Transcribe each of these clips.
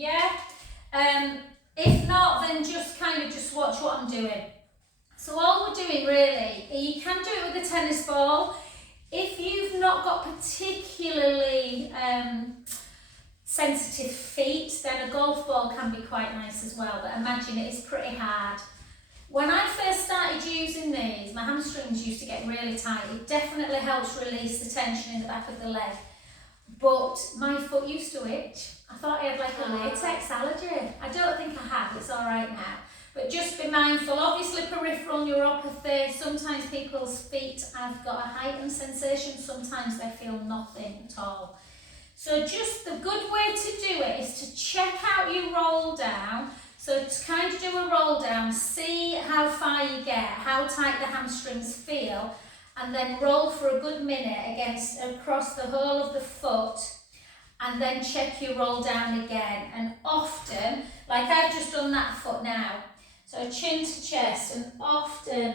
Yeah. If not, then just watch what I'm doing. So all we're doing really, you can do it with a tennis ball. If you've not got particularly sensitive feet, then a golf ball can be quite nice as well, but imagine it is pretty hard. When I first started using these, my hamstrings used to get really tight. It definitely helps release the tension in the back of the leg. But my foot used to itch. I thought I had like a latex allergy. I don't think I have, it's all right now. But just be mindful, obviously peripheral neuropathy, sometimes people's feet have got a heightened sensation, sometimes they feel nothing at all. So just the good way to do it is to check out your roll down. So to kind of do a roll down, see how far you get, how tight the hamstrings feel, and then roll for a good minute across the whole of the foot, and then check your roll down again. And often, like I've just done that foot now, so chin to chest, and often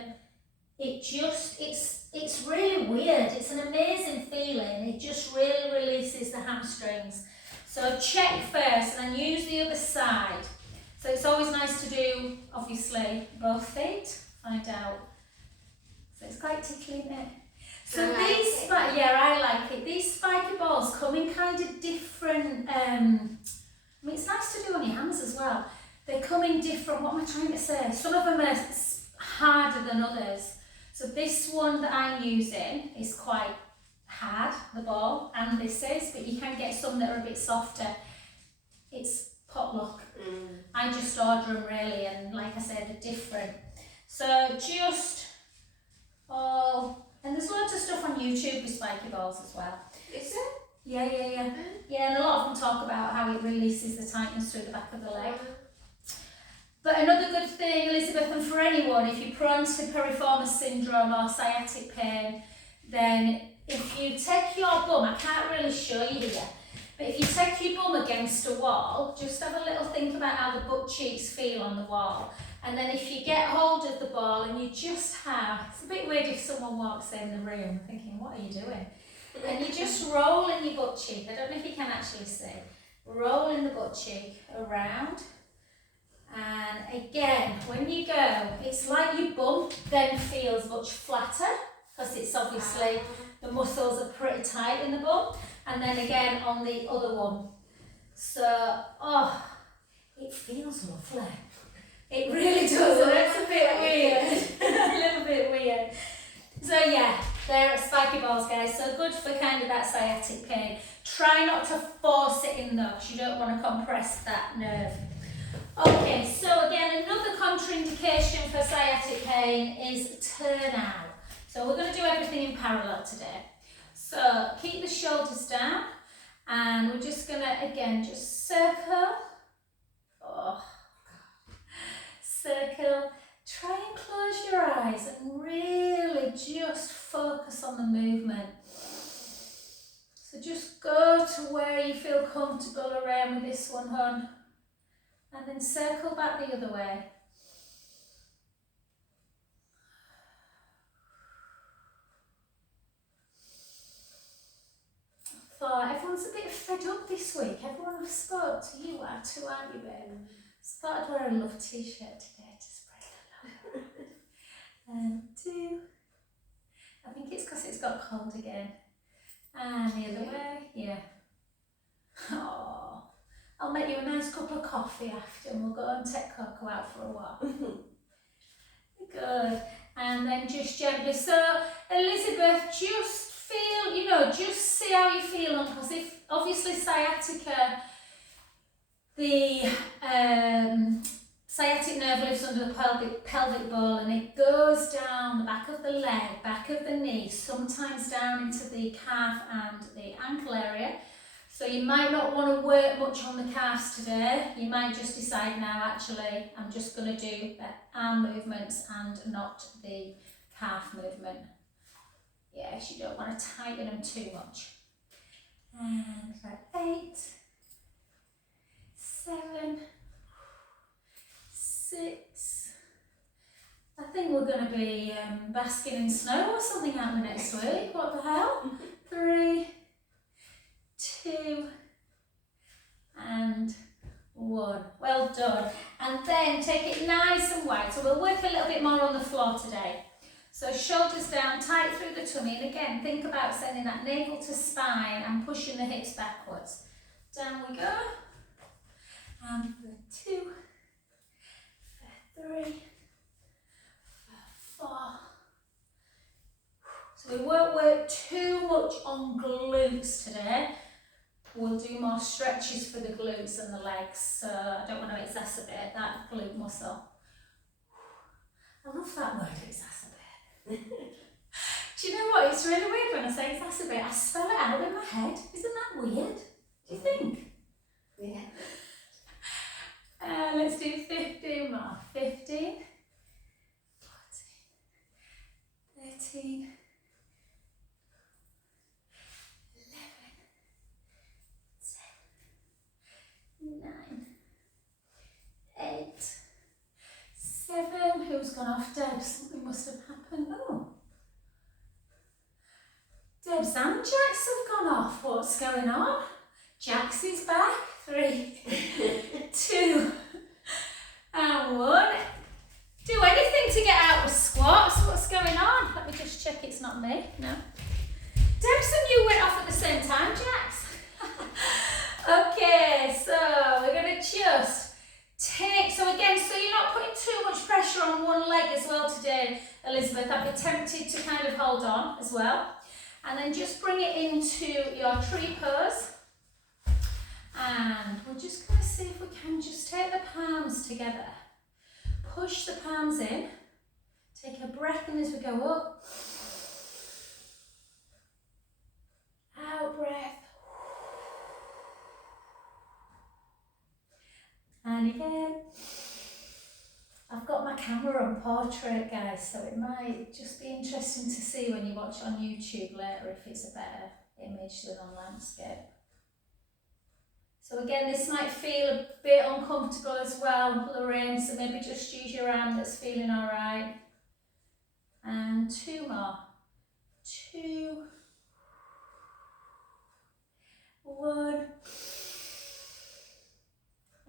it's really weird. It's an amazing feeling. It just really releases the hamstrings. So check first and then use the other side. So it's always nice to do, obviously, both feet. Find out. So it's quite tickly, isn't it? So I like it. These spiky balls come in kind of different, it's nice to do on your hands as well. They come in different, what am I trying to say? Some of them are harder than others. So this one that I'm using is quite hard, the ball, and this is, but you can get some that are a bit softer. It's potluck. I just order them really, and like I said, they're different. So and there's loads of stuff on YouTube with spiky balls as well. Is it? Yeah. Yeah, and a lot of them talk about how it releases the tightness through the back of the leg. But another good thing, Elizabeth, and for anyone, if you're prone to piriformis syndrome or sciatic pain, then if you take your bum, I can't really show you here, but if you take your bum against a wall, just have a little think about how the butt cheeks feel on the wall. And then if you get hold of the ball and you just it's a bit weird if someone walks in the room thinking, what are you doing? And you just roll in your butt cheek. I don't know if you can actually see. Roll in the butt cheek around. And again, when you go, it's like your bum then feels much flatter because it's obviously, the muscles are pretty tight in the bum. And then again on the other one. So, it feels lovely. It really does, and it's a bit weird, a little bit weird. So yeah, they're spiky balls, guys, so good for kind of that sciatic pain. Try not to force it in though, because you don't want to compress that nerve. Okay, so again, another contraindication for sciatic pain is turnout. So we're going to do everything in parallel today. So keep the shoulders down, and we're just going to, again, just circle. Circle. Try and close your eyes and really just focus on the movement. So just go to where you feel comfortable around with this one, hon. And then circle back the other way. I thought everyone's a bit fed up this week. Everyone I've spoke to, you are too, aren't you, babe? So I thought I'd wear a love t-shirt today to spread the love. And 2. I think it's because it's got cold again. And the other way, yeah. Oh, I'll make you a nice cup of coffee after, and we'll go and take Coco out for a walk. Good. And then just gently. So, Elizabeth, just feel, just see how you feel on, because if obviously sciatica, the sciatic nerve lives under the pelvic ball, and it goes down the back of the leg, back of the knee, sometimes down into the calf and the ankle area. So you might not want to work much on the calves today. You might just decide now, actually, I'm just going to do the arm movements and not the calf movement. Yes, you don't want to tighten them too much. And 8, 7, 6. I think we're going to be basking in snow or something out the next week. What the hell? 3, 2, and 1. Well done. And then take it nice and wide. So we'll work a little bit more on the floor today. So shoulders down, tight through the tummy. And again, think about sending that navel to spine and pushing the hips backwards. Down we go. And for 2, for 3, for 4. So we won't work too much on glutes today. We'll do more stretches for the glutes and the legs. So I don't want to exacerbate that glute muscle. I love that word, exacerbate. Do you know what? It's really weird when I say exacerbate. I spell it out in my head. Isn't that weird? Do you think? Yeah. Let's do 15 more. 15, 14, 13, 11, 10, 9, 8, 7. Who's gone off? Deb. Something must have happened. Oh. Deb's and Jax have gone off. What's going on? Jax is back. 3, 2, and 1. Do anything to get out of squats. What's going on? Let me just check it's not me. No. Debs and you went off at the same time, Jax. Okay, so we're going to just take, so again, so you're not putting too much pressure on one leg as well today, Elizabeth. I'd be tempted to kind of hold on as well. And then just bring it into your tree pose. And we're just going to see if we can just take the palms together. Push the palms in. Take a breath in as we go up. Out breath. And again. I've got my camera on portrait, guys, so it might just be interesting to see when you watch on YouTube later if it's a better image than on landscape. So again, this might feel a bit uncomfortable as well, Lorraine, so maybe just use your hand that's feeling all right. And 2 more. 2, 1.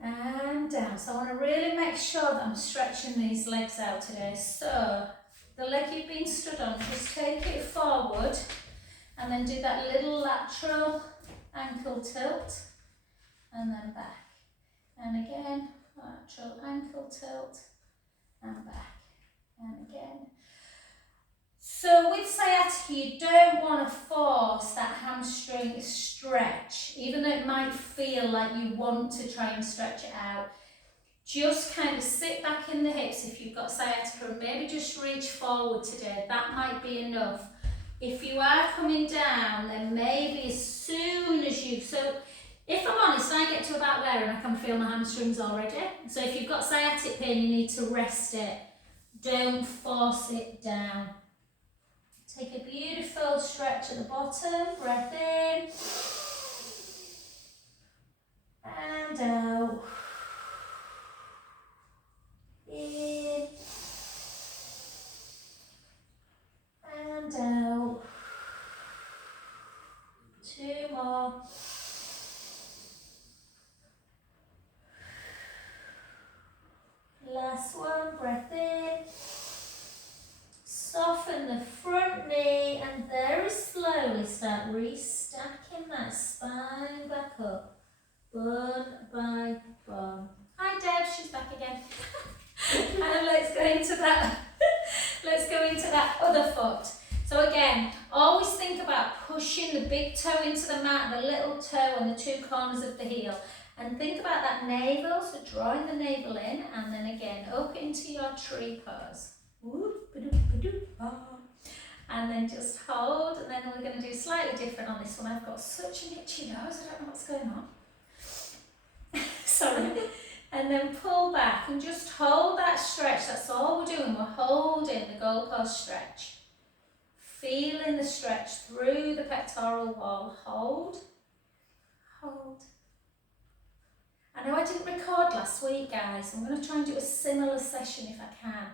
And down. So I want to really make sure that I'm stretching these legs out today. So the leg you've been stood on, just take it forward and then do that little lateral ankle tilt and then back. And again, lateral ankle tilt and back. And again. So with sciatica, you don't want to force that hamstring stretch, even though it might feel like you want to try and stretch it out. Just kind of sit back in the hips if you've got sciatica and maybe just reach forward today. That might be enough. If you are coming down, then maybe as soon as you, so if I'm honest, I get to about there and I can feel my hamstrings already. So if you've got sciatic pain, you need to rest it. Don't force it down. Take a beautiful stretch at the bottom, breath in, and out, in, and out, 2 more, last one, breath in. Soften the front knee and very slowly start restacking that spine back up, bone by bone. Hi Deb, she's back again. And let's go into that. Let's go into that other foot. So again, always think about pushing the big toe into the mat, the little toe on the 2 corners of the heel. And think about that navel, so drawing the navel in and then again up into your tree pose. And then just hold, and then we're going to do slightly different on this one. I've got such an itchy nose, I don't know what's going on. Sorry. And then pull back and just hold that stretch. That's all we're doing. We're holding the goalpost stretch. Feeling the stretch through the pectoral wall. Hold. Hold. I know I didn't record last week, guys. I'm going to try and do a similar session if I can,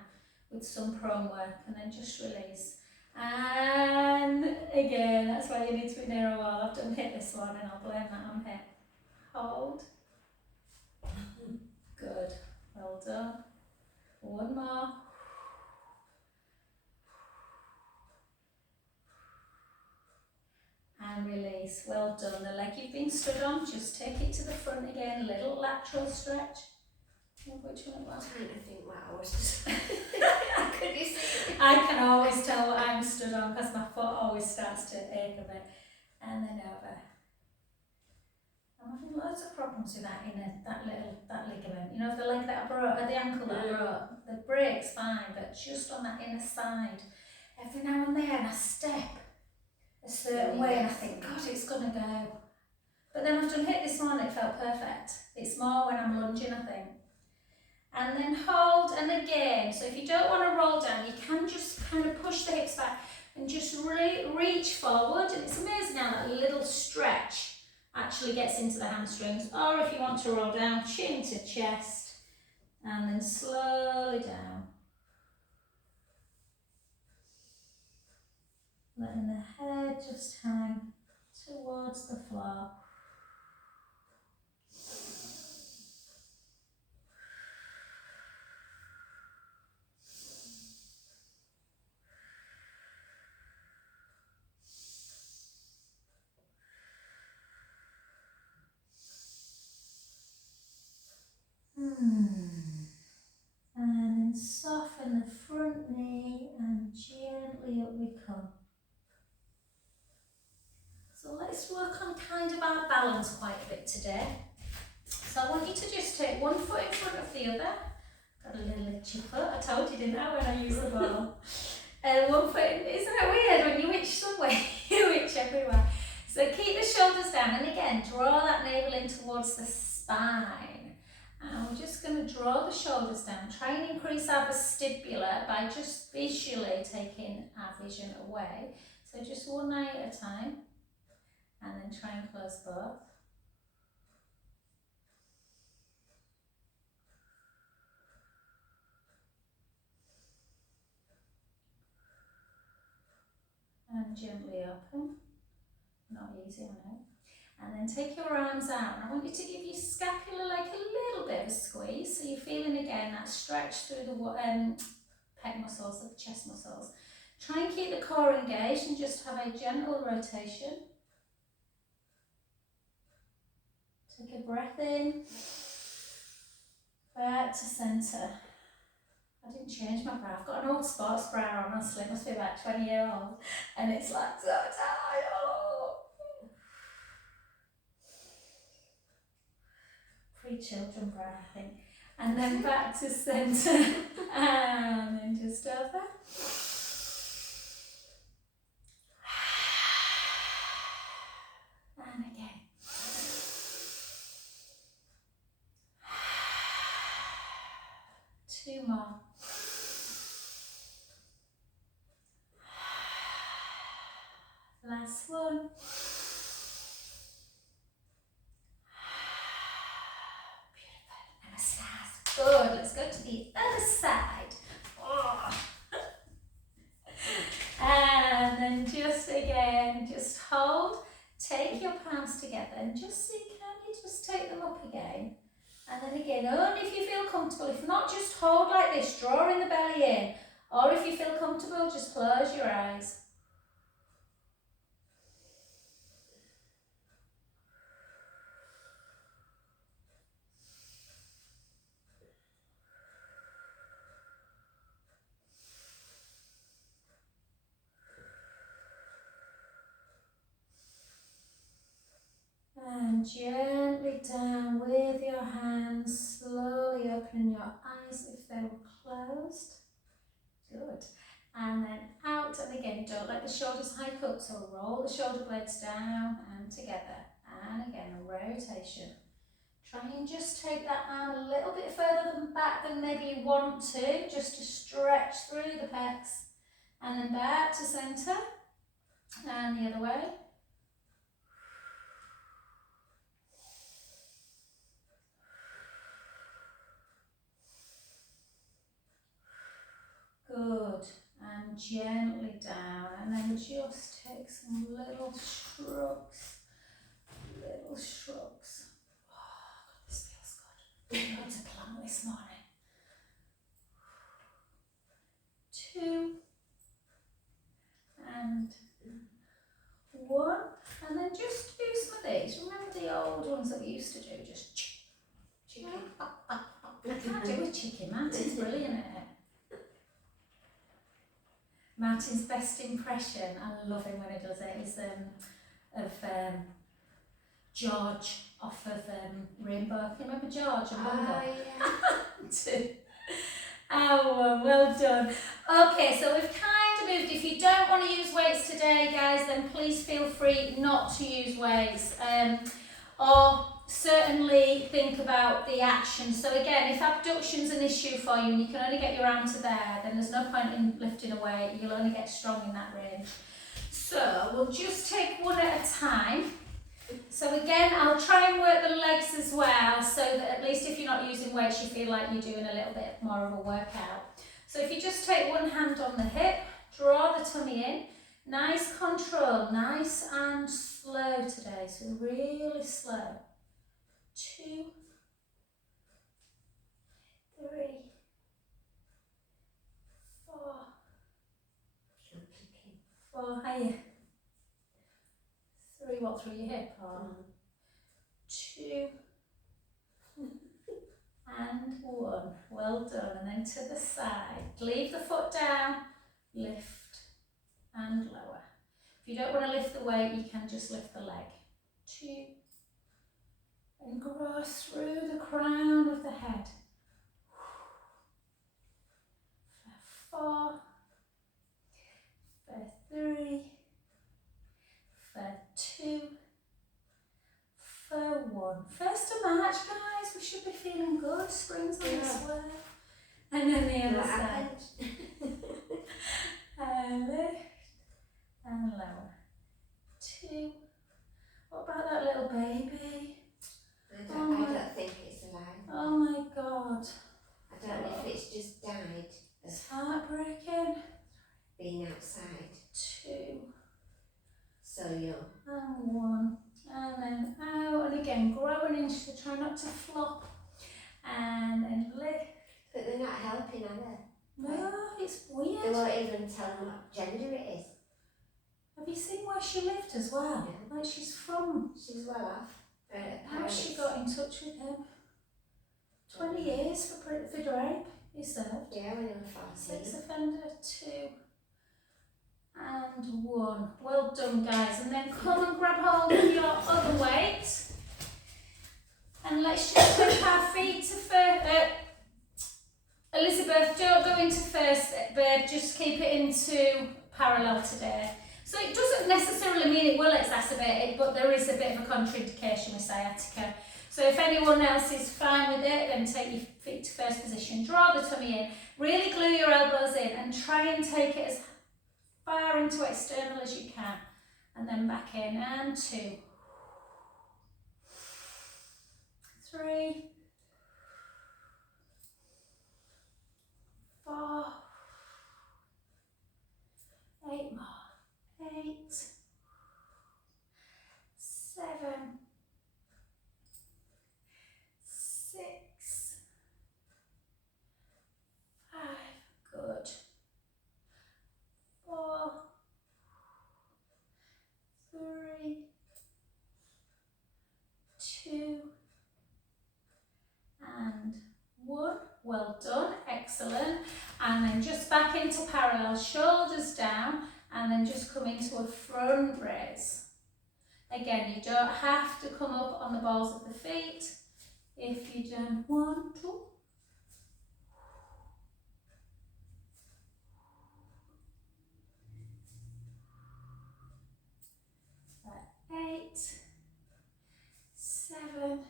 with some prone work, and then just release. And again, that's why you need to be near a wall. I've done hit this one and I'll blame that on hit. Hold. Good. Well done. One more. And release. Well done. The leg you've been stood on, just take it to the front again. Little lateral stretch. Which one it was? I'm trying to think what I was just... Could you see? I can always tell what I'm stood on because my foot always starts to ache a bit. And then over. I'm having loads of problems with that that ligament. You know, the leg that I broke, or the ankle that I broke, the break's fine, but just on that inner side, every now and then I step a certain way and I think, God, it's gonna go. But then I've done HIIT this morning, it felt perfect. It's more when I'm lunging, I think. And then hold, and again, so if you don't want to roll down, you can just kind of push the hips back and just reach forward, and it's amazing how that little stretch actually gets into the hamstrings. Or if you want to roll down, chin to chest, and then slowly down. Letting the head just hang towards the floor. And then soften the front knee and gently up we come. So let's work on kind of our balance quite a bit today. So I want you to just take one foot in front of the other. Got a little itchy foot, I told you didn't I when I used the ball. One foot in, isn't it weird when you itch somewhere, you itch everywhere. So keep the shoulders down and again draw that navel in towards the spine. And we're just going to draw the shoulders down. Try and increase our vestibular by just visually taking our vision away. So just one eye at a time. And then try and close both. And gently open. Not easy, I know. And then take your arms out. And I want you to give your scapula like a little bit of a squeeze. So you're feeling again that stretch through the pec muscles, the chest muscles. Try and keep the core engaged and just have a gentle rotation. Take a breath in. Back to centre. I didn't change my bra. I've got an old sports bra on, honestly. It must be about 20 years old. And it's like so tight. Oh. Pre-children bra, I think. And then back to centre. And then just over. And again. Two more. Last one. Beautiful. And a stars. Good. Let's go to the other side. Oh. And then just again, just hold. Take your palms together and just see, can you just take them up again? And then again, only if you feel comfortable. If not, just hold like this, drawing the belly in. Or if you feel comfortable, just close your eyes. And gently down with your hands, slowly opening your eyes if they were closed. Good. And then out, and again, don't let the shoulders hike up, so roll the shoulder blades down and together. And again, a rotation. Try and just take that arm a little bit further back than maybe you want to, just to stretch through the pecs. And then back to centre, and the other way. Good, and gently down, and then just take some little shrugs. Oh, God, this feels good. Lots of plank this morning. 2 and 1, and then just do some of these. Remember the old ones that we used to do? Just Chicken. I can't do a chicken. Martin's brilliant at it. Martin's best impression, I love him when he does it, is of George off of Rainbow. Can you remember George and Bunga? Yeah. Oh, well done. Okay, so we've kind of moved. If you don't want to use weights today, guys, then please feel free not to use weights. Or certainly think about the action. So again, if abduction's an issue for you and you can only get your arm to there, then there's no point in lifting a weight. You'll only get strong in that range. So we'll just take one at a time. So again, I'll try and work the legs as well, so that at least if you're not using weights, you feel like you're doing a little bit more of a workout. So if you just take one hand on the hip, draw the tummy in, nice control, nice and slow today, so really slow. 2, 3, 4, 4, hiya. 3, what, through your hip, or 2 and 1, well done, and then to the side, leave the foot down, lift and lower. If you don't want to lift the weight, you can just lift the leg. 2, and grow through the crown of the head. 4, 3, 2, 1. First of March, guys, we should be feeling good. Spring's on its way. And then the other side. Lift and lower. 2. What about that little baby? I don't think it's alive. Oh my God. I don't know if it's just died It's heartbreaking. being outside. 2 So young. and 1. And then out, and again, grow an inch to try not to flop. And then lift. But they're not helping, are they? No, it's They weird. won't even tell them what gender it is. Have you seen where she lived as well? Yeah. Like she's from. She's well off. How she got in touch with him? 20 years for rape, he served. Yeah, when they were 14. 6 offender, 2 and 1. Well done, guys. And then come and grab hold of your other weight. And let's just flip our feet to first. Elizabeth, don't go into first, babe. Just keep it into parallel today. So it doesn't necessarily mean it will exacerbate it, but there is a bit of a contraindication with sciatica. So if anyone else is fine with it, then take your feet to first position. Draw the tummy in. Really glue your elbows in and try and take it as far into external as you can. And then back in. And 2. 3. 4. 8 more. 8. 7. 6. 5. Good. 4. 3. 2. And 1. Well done, excellent. And then just back into parallel, shoulders down, and then just come into a front raise. Again, you don't have to come up on the balls of the feet. If you've done 1, 2. 8, 7,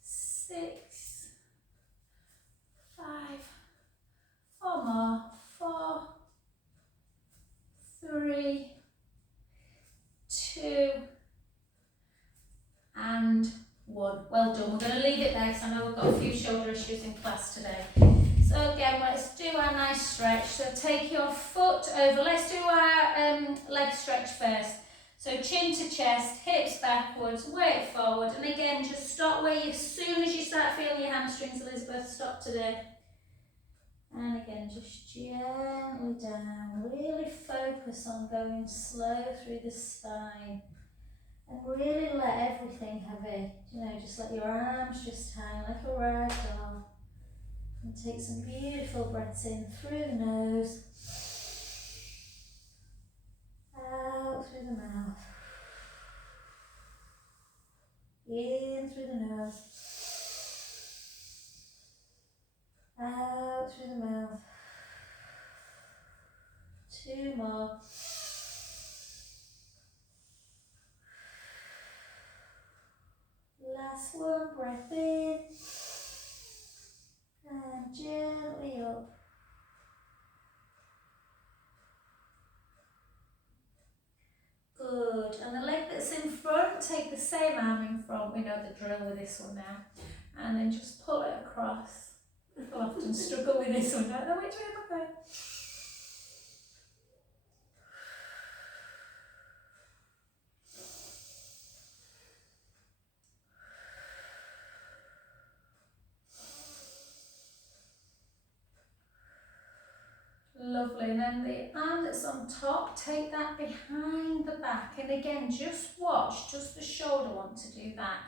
6, 5, 4 more, 4, 3, 2, and 1. Well done. We're going to leave it there because I know we've got a few shoulder issues in class today. So again, let's do our nice stretch. So take your foot over. Let's do our leg stretch first. So chin to chest, hips backwards, weight forward, and again, just stop where you, as soon as you start feeling your hamstrings, Elizabeth, stop today. And again, just gently down, really focus on going slow through the spine. And really let everything heavy, you know, just let your arms just hang like a rag doll. And take some beautiful breaths in through the nose, out through the mouth, in through the nose, out through the mouth. 2 more. Last one, breath in, and gently up. Good, and the leg that's in front, take the same arm in front, we know the drill with this one now, and then just pull it across. People often struggle with this one, don't they? Which way am I going? Lovely, and then the arm that's on top, take that behind the back, and again, just watch, just the shoulder want to do that.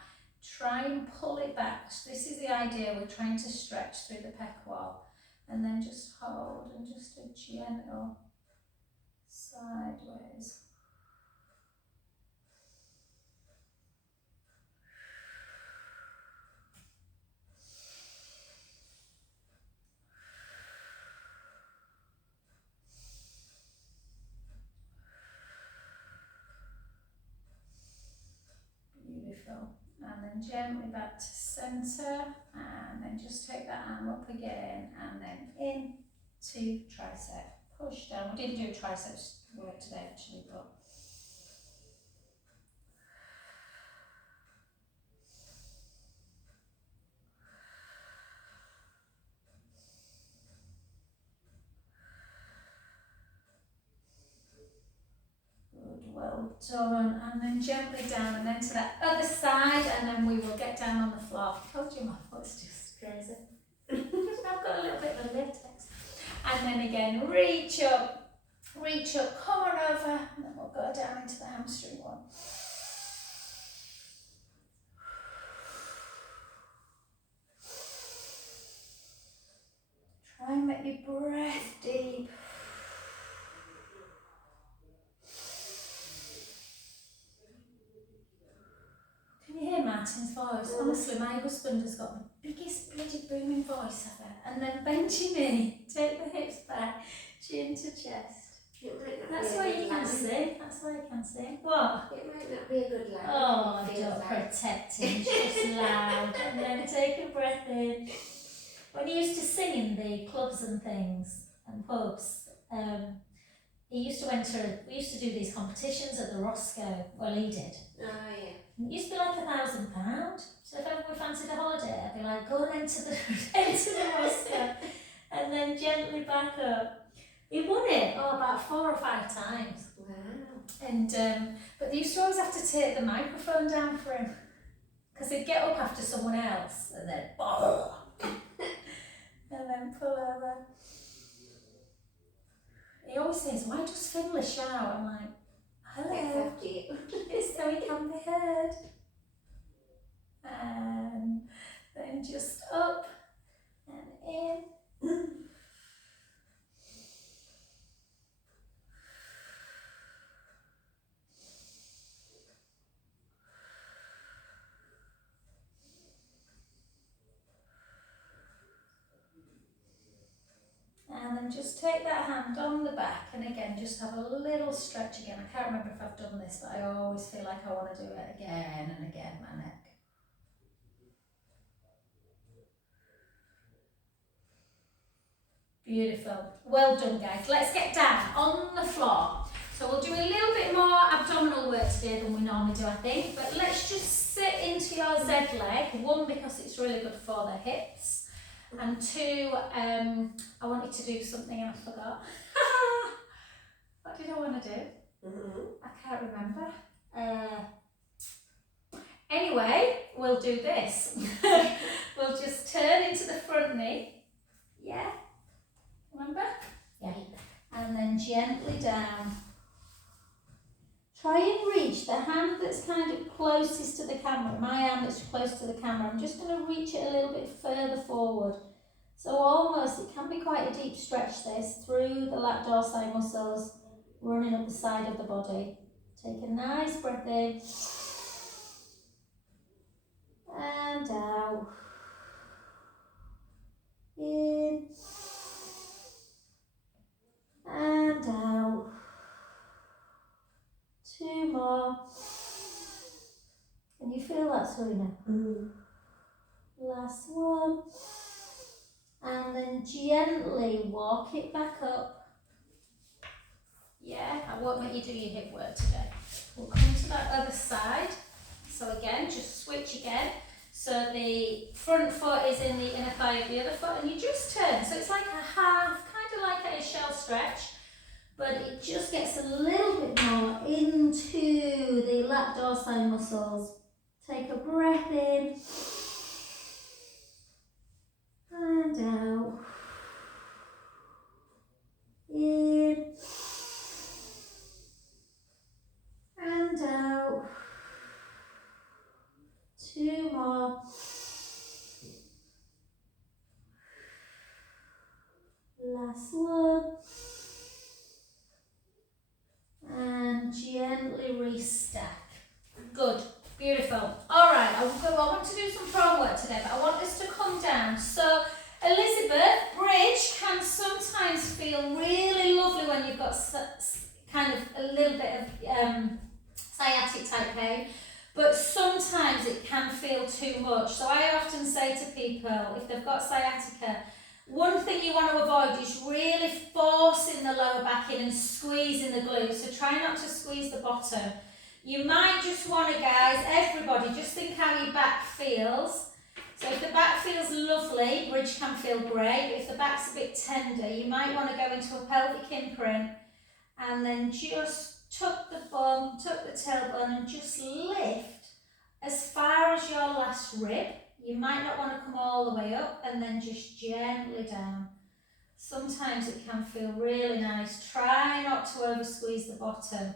Try and pull it back. This is the idea, we're trying to stretch through the pec wall, and then just hold, and just a gentle sideways. Beautiful, and then gently back to centre, and then just take that arm up again, and then in to tricep, push down. We didn't do triceps work today actually, but good, well done, and then gently down, and then to that other side, and then we will get down on the floor. I told you my foot's just crazy. I've got a little bit of latex. And then again, reach up, come on over, and then we'll go down into the hamstring one. Try and make your breath deep. Can you hear Martin's voice? Honestly, my husband has got the biggest bloody booming voice ever. And then bend your knee, take the hips back, chin to chest. That's why you can sing. That's why you can sing. What? It might not be a good line. Oh, don't protect him. It's just loud. And then take a breath in. When he used to sing in the clubs and things and pubs, he used to enter. We used to do these competitions at the Roscoe. Well, he did. Oh yeah. It used to be like £1,000. So if ever we fancied a holiday, I'd be like, go and enter the Roscoe, and then gently back up. He won it about 4 or 5 times. Wow. And but they used to always have to take the microphone down for him, because he'd get up after someone else and then and then pull over. He always says, why does Finlay shout? I'm like, hello. It's so he can be heard. And then just up and in. And then just take that hand on the back, and again just have a little stretch again. I can't remember if I've done this, but I always feel like I want to do it again and again, my neck. Beautiful. Well done, guys. Let's get down on the floor. So we'll do a little bit more abdominal work today than we normally do, I think. But let's just sit into your Z leg. 1, because it's really good for the hips. And 2, I wanted to do something and I forgot. What did I want to do? I can't remember. Anyway, we'll do this. We'll just turn into the front knee. Yeah? Remember? Yeah. And then gently down. Try and reach the hand that's kind of closest to the camera. My hand that's close to the camera. I'm just going to reach it a little bit further forward. So almost, it can be quite a deep stretch this, through the lat dorsi muscles, running up the side of the body. Take a nice breath in. And out. In. And out. 2 more. Can you feel that, Serena? Last one. And then gently walk it back up. Yeah, I won't make you do your hip work today. We'll come to that other side. So again, just switch again. So the front foot is in the inner thigh of the other foot and you just turn. So it's like a half, kind of like a shell stretch, but it just gets a little bit more into the lat dorsi muscles. Take a breath in and out. In and out. 2 more. Last one. And gently restack. Good. Beautiful. Alright, I want to do some prone work today, but I want this to come down. So, Elizabeth, bridge can sometimes feel really lovely when you've got kind of a little bit of sciatic type pain, but sometimes it can feel too much. So I often say to people, if they've got sciatica, one thing you want to avoid is really forcing the lower back in and squeezing the glutes. So try not to squeeze the bottom. You might just want to, guys, everybody, just think how your back feels. So if the back feels lovely, bridge can feel great. If the back's a bit tender, you might want to go into a pelvic imprint and then just tuck the bum, tuck the tailbone and just lift as far as your last rib. You might not want to come all the way up and then just gently down. Sometimes it can feel really nice. Try not to over squeeze the bottom.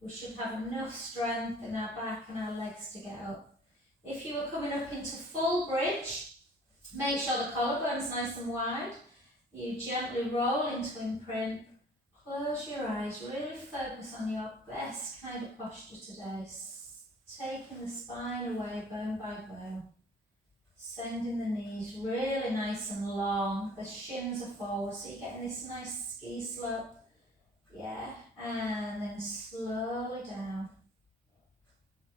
We should have enough strength in our back and our legs to get up. If you are coming up into full bridge, make sure the collarbone's nice and wide. You gently roll into imprint. Close your eyes, really focus on your best kind of posture today. Taking the spine away, bone by bone. Sending the knees really nice and long. The shins are forward, so you're getting this nice ski slope. Yeah, and then slowly down.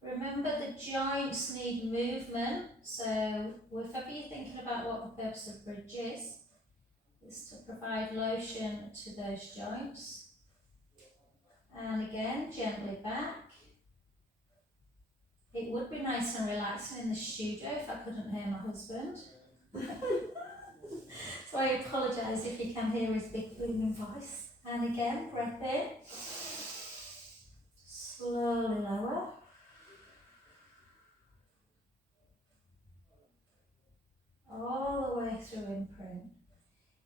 Remember the joints need movement, so if ever you're thinking about what the purpose of bridge is to provide lotion to those joints. And again, gently back. It would be nice and relaxing in the studio if I couldn't hear my husband. So I apologise if you can hear his big booming voice. And again, breath in. Slowly lower. All the way through imprint.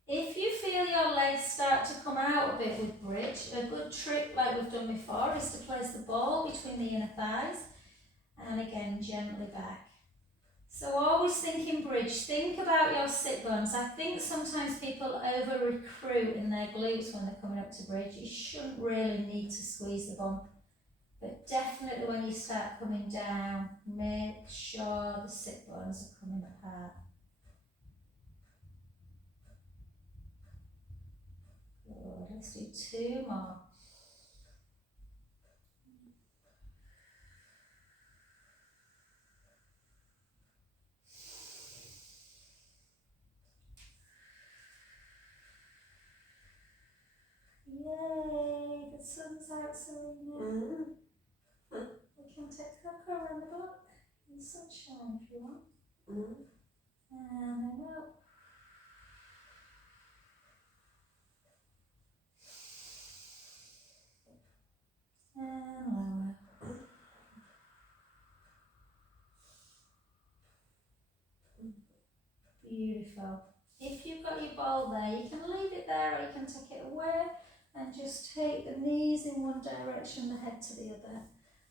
If you feel your legs start to come out a bit with bridge, a good trick like we've done before is to place the ball between the inner thighs and again gently back. So always thinking bridge, think about your sit bones. I think sometimes people over recruit in their glutes when they're coming up to bridge. You shouldn't really need to squeeze the bump. But definitely when you start coming down, make sure the sit bones are coming apart. Good. Let's do 2 more. Yay, the sun's out, Serena. We can take a look around the block in the sunshine if you want. And then up. Beautiful. If you've got your ball there, you can leave it there or you can take it away and just take the knees in one direction, the head to the other,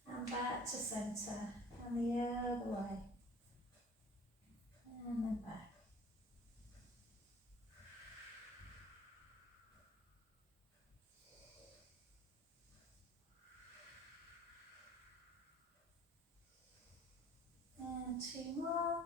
and back to centre, and the other way, and then back. And 2 more.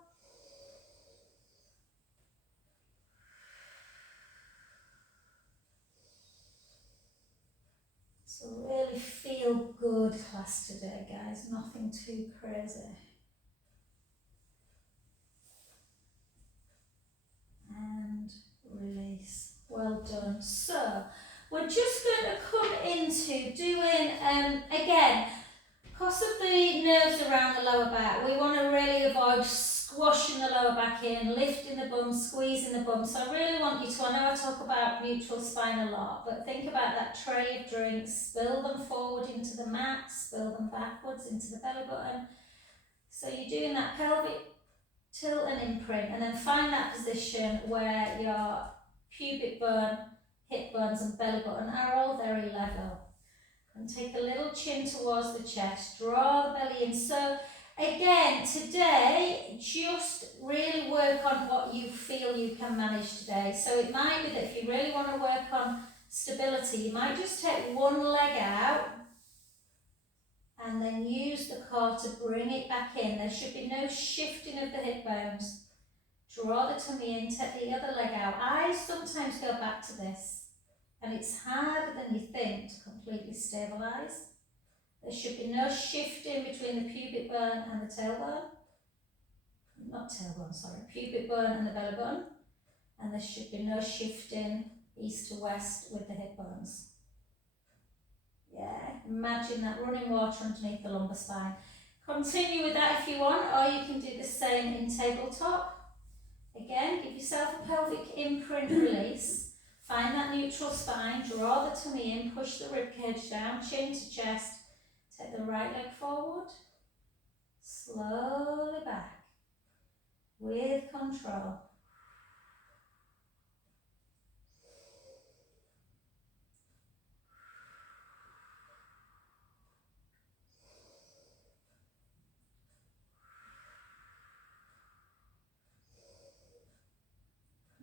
So really feel good class today, guys, nothing too crazy. And release. Well done. So we're just going to come into doing, again, because of the nerves around the lower back, we want to really avoid squashing the lower back in, lifting the bum, squeezing the bum. So I really want you to, I know I talk about neutral spine a lot, but think about that tray of drinks, spill them forward into the mat, spill them backwards into the belly button. So you're doing that pelvic tilt and imprint, and then find that position where your pubic bone, hip bones and belly button are all very level. And take a little chin towards the chest, draw the belly in. So again, today, just really work on what you feel you can manage today. So it might be that if you really want to work on stability, you might just take one leg out and then use the core to bring it back in. There should be no shifting of the hip bones. Draw the tummy in, take the other leg out. I sometimes go back to this, and it's harder than you think to completely stabilise. There should be no shifting between the pubic bone and the tailbone. Not tailbone, sorry. Pubic bone and the belly button. And there should be no shifting east to west with the hip bones. Yeah, imagine that running water underneath the lumbar spine. Continue with that if you want, or you can do the same in tabletop. Again, give yourself a pelvic imprint release. Find that neutral spine, draw the tummy in, push the rib cage down, chin to chest. Take the right leg forward, slowly back, with control.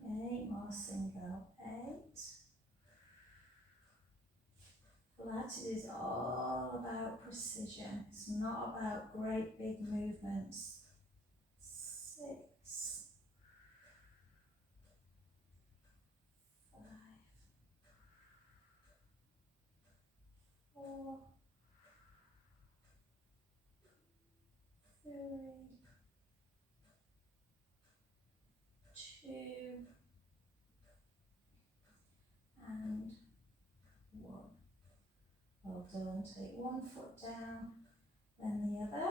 Eight more single, 8. Pilates is all about precision. It's not about great big movements. 6, 5, 4, 3, 2, and 1. Well done. Take one foot down, then the other,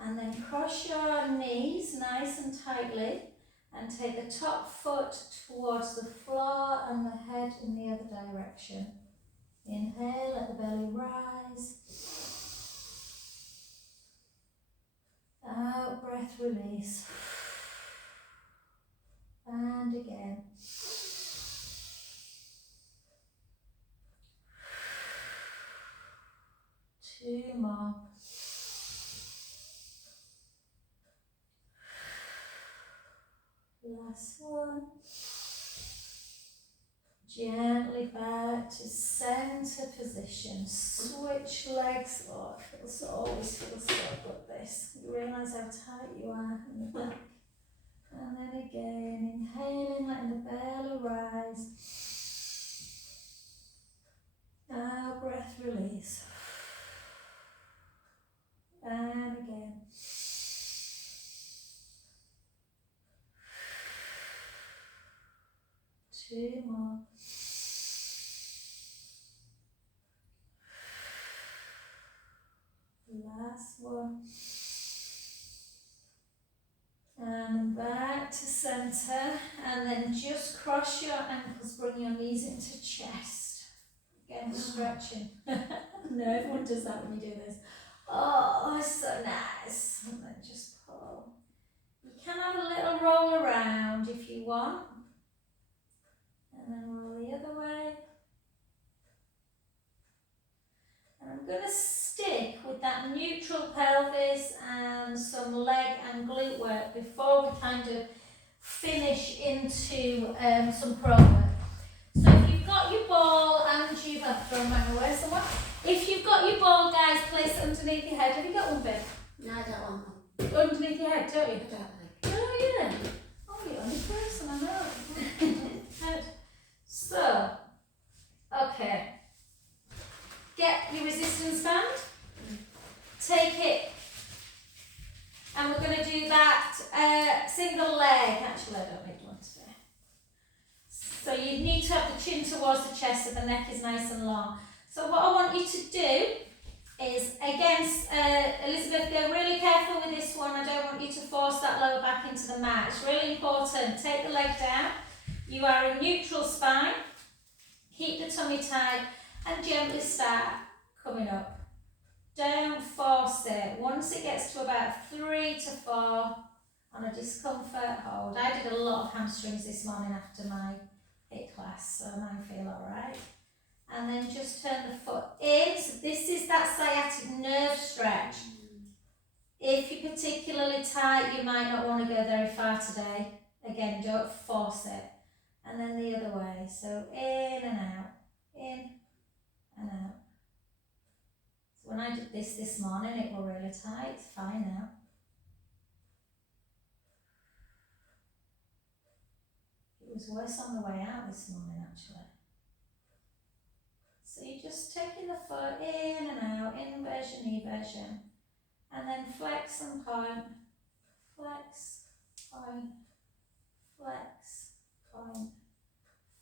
and then cross your knees nice and tightly, and take the top foot towards the floor and the head in the other direction. Inhale, let the belly rise. Out breath, release. And again. Two more. Last one. Gently back to center position. Switch legs. Oh, it always feels so good this. You realise how tight you are in the back. And then again, inhaling, letting the belly rise. Now breath release. And again. Two more. Last one. And back to centre, and then just cross your ankles, bring your knees into chest. Again, stretching. No, everyone does that when you do this. Oh, so nice. And then just pull. You can have a little roll around if you want. neutral pelvis and some leg and glute work before we kind of finish into some pro work. So if you've got your ball and you've thrown mine away somewhere. If you've got your ball, guys, place it underneath your head. Have you got one, babe? No, I don't want one. Underneath your head, don't you? I don't like it. Oh, yeah. Oh, you're the only person I know. Head. So, okay. Get your resistance band. Take it. And we're going to do that single leg. Actually, I don't need one today. So you need to have the chin towards the chest so the neck is nice and long. So what I want you to do is, again, Elizabeth, go really careful with this one. I don't want you to force that lower back into the mat. It's really important. Take the leg down. You are in neutral spine. Keep the tummy tight and gently start coming up. Don't force it. Once it gets to about 3 to 4 on a discomfort hold. I did a lot of hamstrings this morning after my HIIT class, so mine feel alright. And then just turn the foot in. So this is that sciatic nerve stretch. If you're particularly tight, you might not want to go very far today. Again, don't force it. And then the other way. So in and out, in and out. So when I did this morning, it was really tight. It's fine now. It was worse on the way out this morning, actually. So you're just taking the foot in and out, inversion, eversion, and then flex and point, flex, point, flex, point,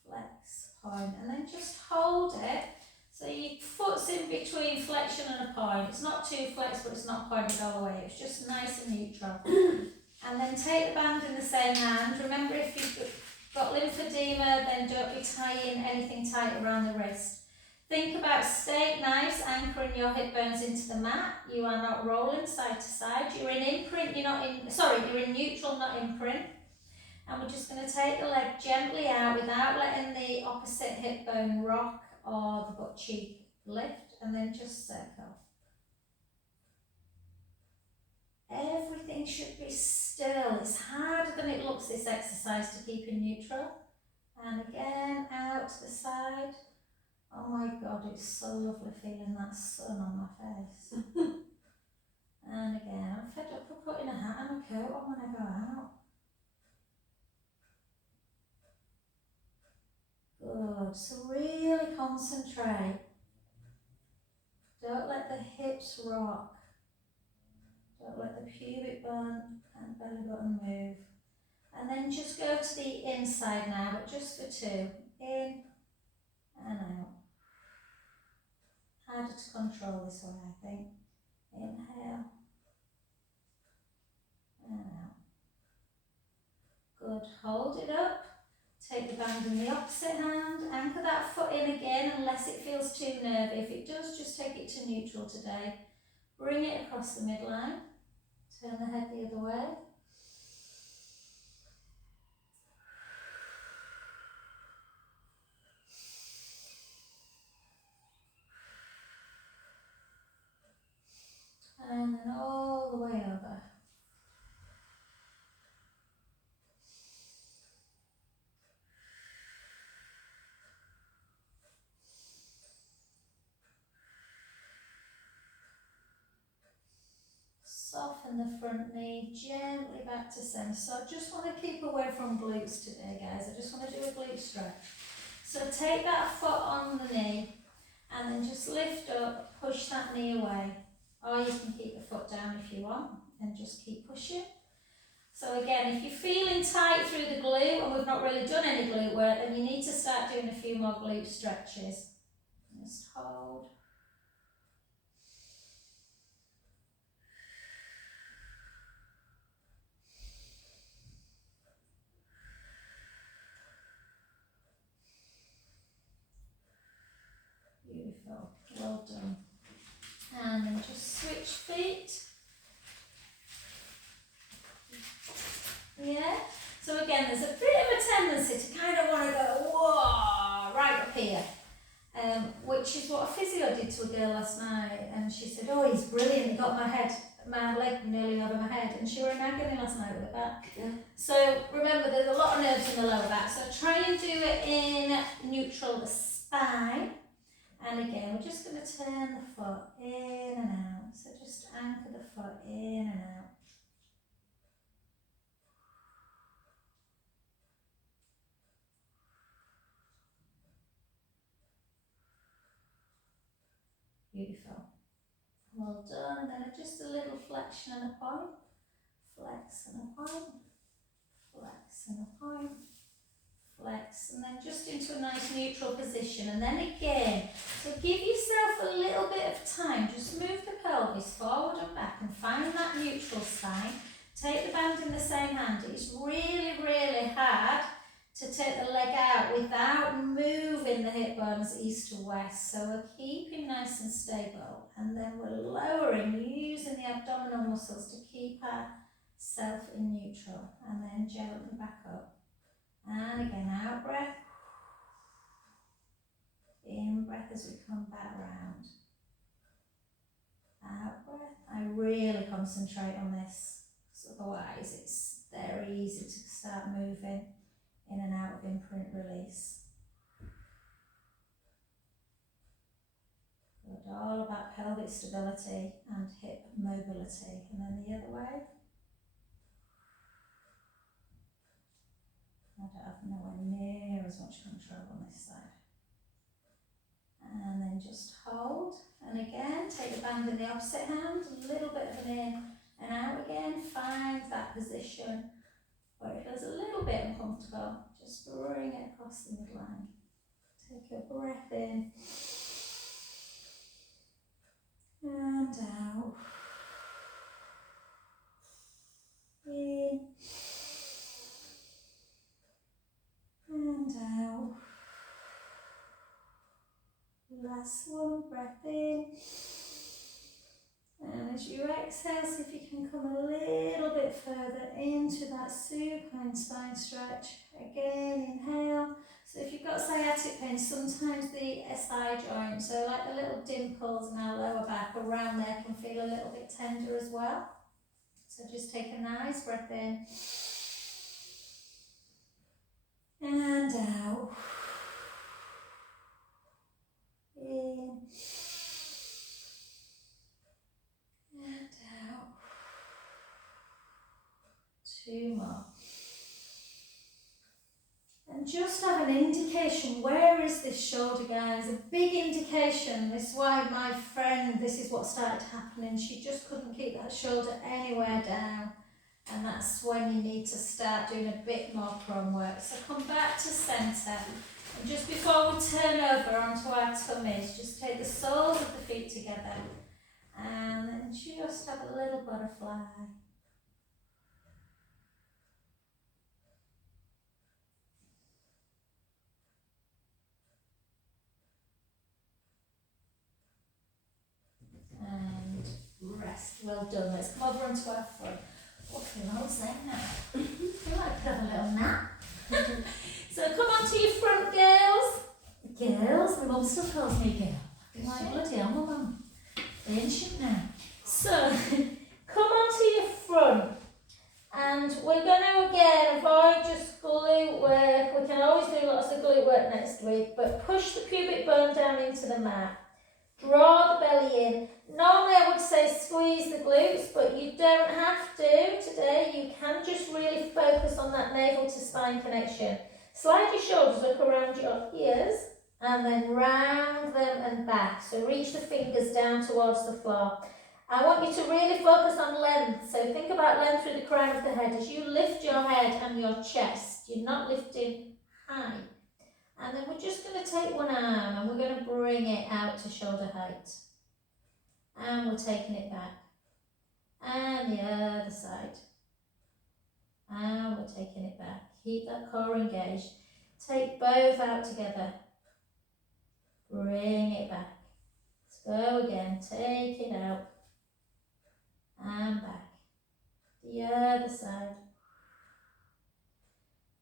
flex, point, and then just hold it. So your foot's in between flexion and a point. It's not too flexed, but it's not pointed all the way. It's just nice and neutral. And then take the band in the same hand. Remember, if you've got lymphedema, then don't be tying anything tight around the wrist. Think about steak knives anchoring your hip bones into the mat. You are not rolling side to side. You're in imprint, you're in neutral, not imprint. And we're just going to take the leg gently out without letting the opposite hip bone rock or the butt cheek lift, and then just circle. Everything should be still. It's harder than it looks, this exercise, to keep in neutral. And again, out to the side. Oh my God, it's so lovely feeling that sun on my face. And again, I'm fed up of putting a hat and a coat on when I go out. Good, so really concentrate. Don't let the hips rock. Don't let the pubic bone and belly button move. And then just go to the inside now, but just for 2. In and out. Harder to control this way, I think. Inhale and out. Good. Hold it up. Take the band in the opposite hand. Anchor that foot in again unless it feels too nervy. If it does, just take it to neutral today. Bring it across the midline. Turn the head the other way. And then all the way over. Soften the front knee gently back to centre. So I just want to keep away from glutes today, guys. I just want to do a glute stretch. So take that foot on the knee and then just lift up, push that knee away. Or you can keep the foot down if you want and just keep pushing. So again, if you're feeling tight through the glute and we've not really done any glute work, then you need to start doing a few more glute stretches. Just hold. Beautiful, well done. And then just switch feet. Yeah, so again, there's a bit of a tendency to kind of want to go, whoa, right up here. which is what a physio did to a girl last night, and she said, oh, he's brilliant, he got my leg nearly over my head, and she were in agony last night with her back. Yeah. So remember, there's a lot of nerves in the lower back, so try and do it in neutral, the spine, and again, we're just going to turn the foot in and out, so just anchor the foot in and out. Beautiful. Well done. Then just a little flexion and a point. Flex and a point. Flex and a point. Flex. And then just into a nice neutral position. And then again, so give yourself a little bit of time. Just move the pelvis forward and back and find that neutral spine. Take the band in the same hand. It's really, really hard to take the leg out without moving the hip bones east to west. So we're keeping nice and stable, and then we're lowering, using the abdominal muscles to keep ourselves in neutral, and then gently back up. And again, out breath, in breath as we come back round. Out breath. I really concentrate on this, because otherwise it's very easy to start moving in and out of imprint release. Good, all about pelvic stability and hip mobility. And then the other way. I don't have nowhere near as much control on this side. And then just hold. And again, take the band in the opposite hand, a little bit of an in and out again. Find that position where it feels a little bit uncomfortable. Just bring it across the midline. Take a breath in and out. In and out. Last one, breath in. And as you exhale, see if you can come a little bit further into that supine spine stretch. Again, inhale. So if you've got sciatic pain, sometimes the SI joint, so like the little dimples in our lower back around there, can feel a little bit tender as well. So just take a nice breath in. And out. In. And out. Two more. And just have an indication, where is this shoulder, guys? A big indication. This is why my friend, this is what started happening. She just couldn't keep that shoulder anywhere down. And that's when you need to start doing a bit more prone work. So come back to centre. And just before we turn over onto our tummies, just take the soles of the feet together. And then just have a little butterfly. And rest. Well done. Let's come over onto our front. Okay, well, saying now. I feel like I could have a little nap. So come on to your front, girls. Girls, my mum still calls me girl. I feel like bloody hell, my mum. Ancient now. So come on to your front. And we're going to again avoid just glute work. We can always do lots of glute work next week, but push the pubic bone down into the mat. Draw the belly in. Normally I would say squeeze the glutes, but you don't have to today. You can just really focus on that navel to spine connection. Slide your shoulders up around your ears and then round them and back. So reach the fingers down towards the floor. I want you to really focus on length. So think about length through the crown of the head. As you lift your head and your chest, you're not lifting high. And then we're just going to take one arm and we're going to bring it out to shoulder height. And we're taking it back. And the other side. And we're taking it back. Keep that core engaged. Take both out together. Bring it back. Let's go again. Take it out. And back. The other side.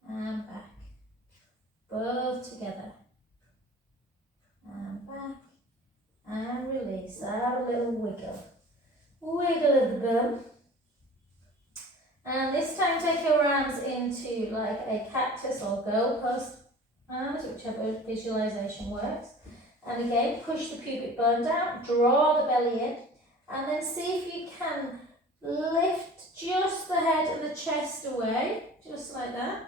And back. Both together. And and release. Have a little wiggle. Wiggle of the bum. And this time take your arms into like a cactus or goalpost arms, whichever visualization works. And again, push the pubic bone down, draw the belly in, and then see if you can lift just the head and the chest away, just like that.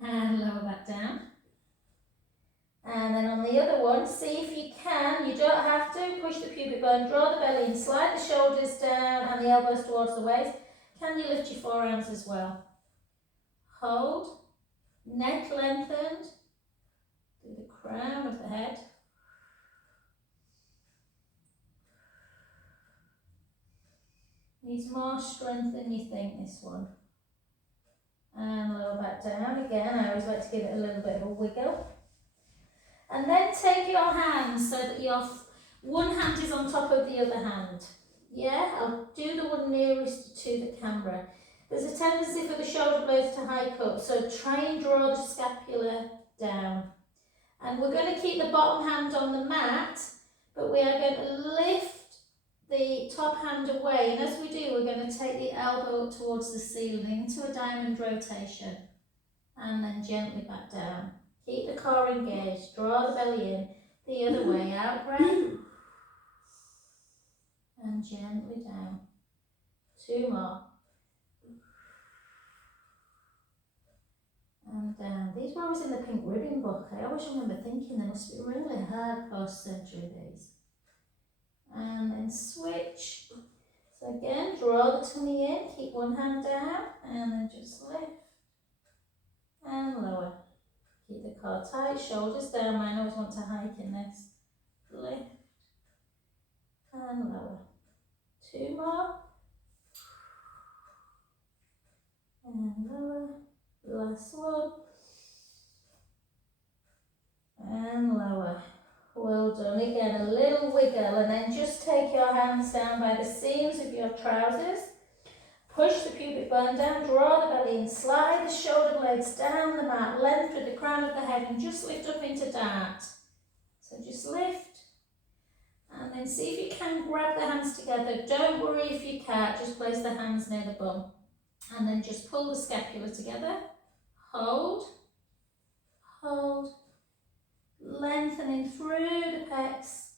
And lower back down. And then on the other one, see if you can, you don't have to, push the pubic bone, draw the belly in, slide the shoulders down and the elbows towards the waist. Can you lift your forearms as well? Hold, neck lengthened, through the crown of the head. Needs more strength than you think, this one. And lower back down again. I always like to give it a little bit of a wiggle. And then take your hands so that your one hand is on top of the other hand. Yeah, I'll do the one nearest to the camera. There's a tendency for the shoulder blades to hike up, so try and draw the scapula down. And we're going to keep the bottom hand on the mat, but we are going to lift the top hand away, and as we do, we're going to take the elbow up towards the ceiling into a diamond rotation, and then gently back down. Keep the core engaged, draw the belly in, the other way, out breath, and gently down. 2 more. And down. These were always in the pink ribbon book. I always remember thinking they must be really hard post-surgery, these. And then switch. So again, draw the tummy in, keep one hand down, and then just lift and lower. Keep the core tight, shoulders down. Mine always want to hike in this. Lift and lower. 2 more. And lower. Last one. And lower. Well done. Again, a little wiggle, and then just take your hands down by the seams of your trousers. Push the pubic bone down, draw the belly in, slide the shoulder blades down the mat, length with the crown of the head, and just lift up into dart. So just lift, and then see if you can grab the hands together. Don't worry if you can't, just place the hands near the bum. And then just pull the scapula together. Hold, hold, lengthening through the pecs.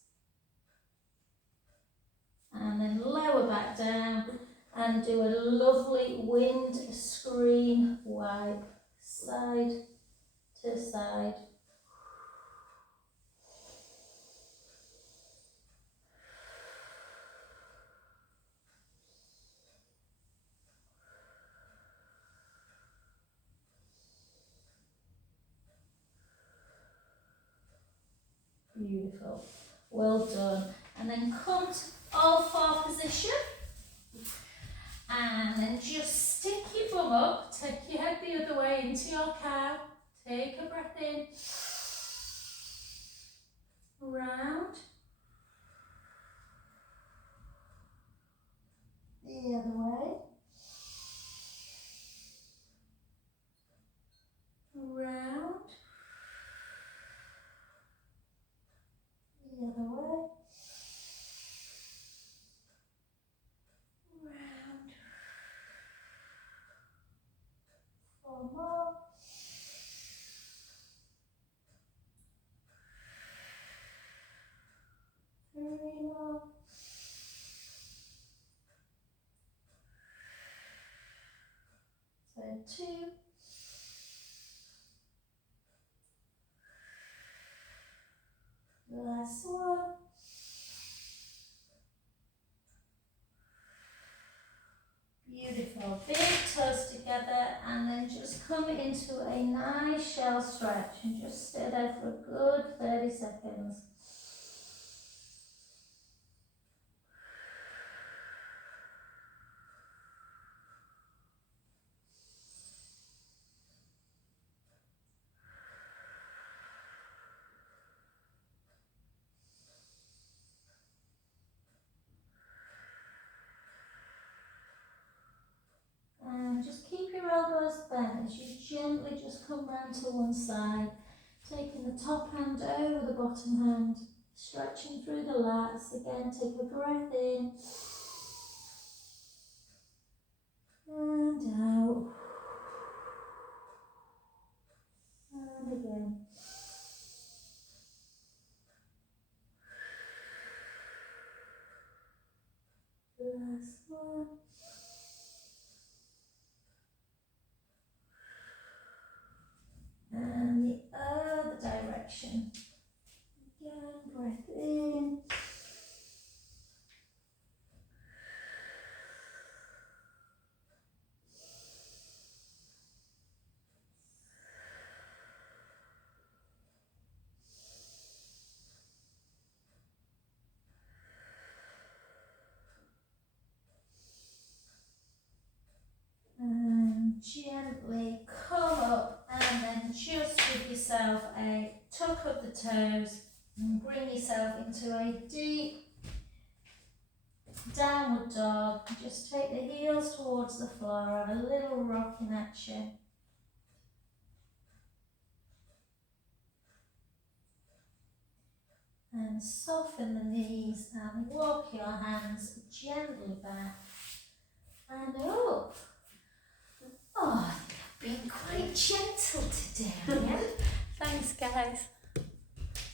And then lower back down. And do a lovely wind screen wipe, side to side. Beautiful. Well done. And then come to all 4 position. And then just stick your bum up, take your head the other way into your cow, take a breath in, round, the other way, round, the other way, round, 4 more, three more, so 2, last one, beautiful, big toes together, and then just come into a nice shell stretch and just stay there for a good 30 seconds. And just keep your elbows bent as you gently just come round to one side. Taking the top hand over the bottom hand, stretching through the lats. Again, take a breath in and out. And again. Last one. And the other direction. Again, breath in. And gently come up and then just give yourself a tuck of the toes and bring yourself into a deep downward dog. Just take the heels towards the floor, have a little rocking action. And soften the knees and walk your hands gently back and up. Oh, I think I've been quite gentle today. Yeah? Thanks, guys.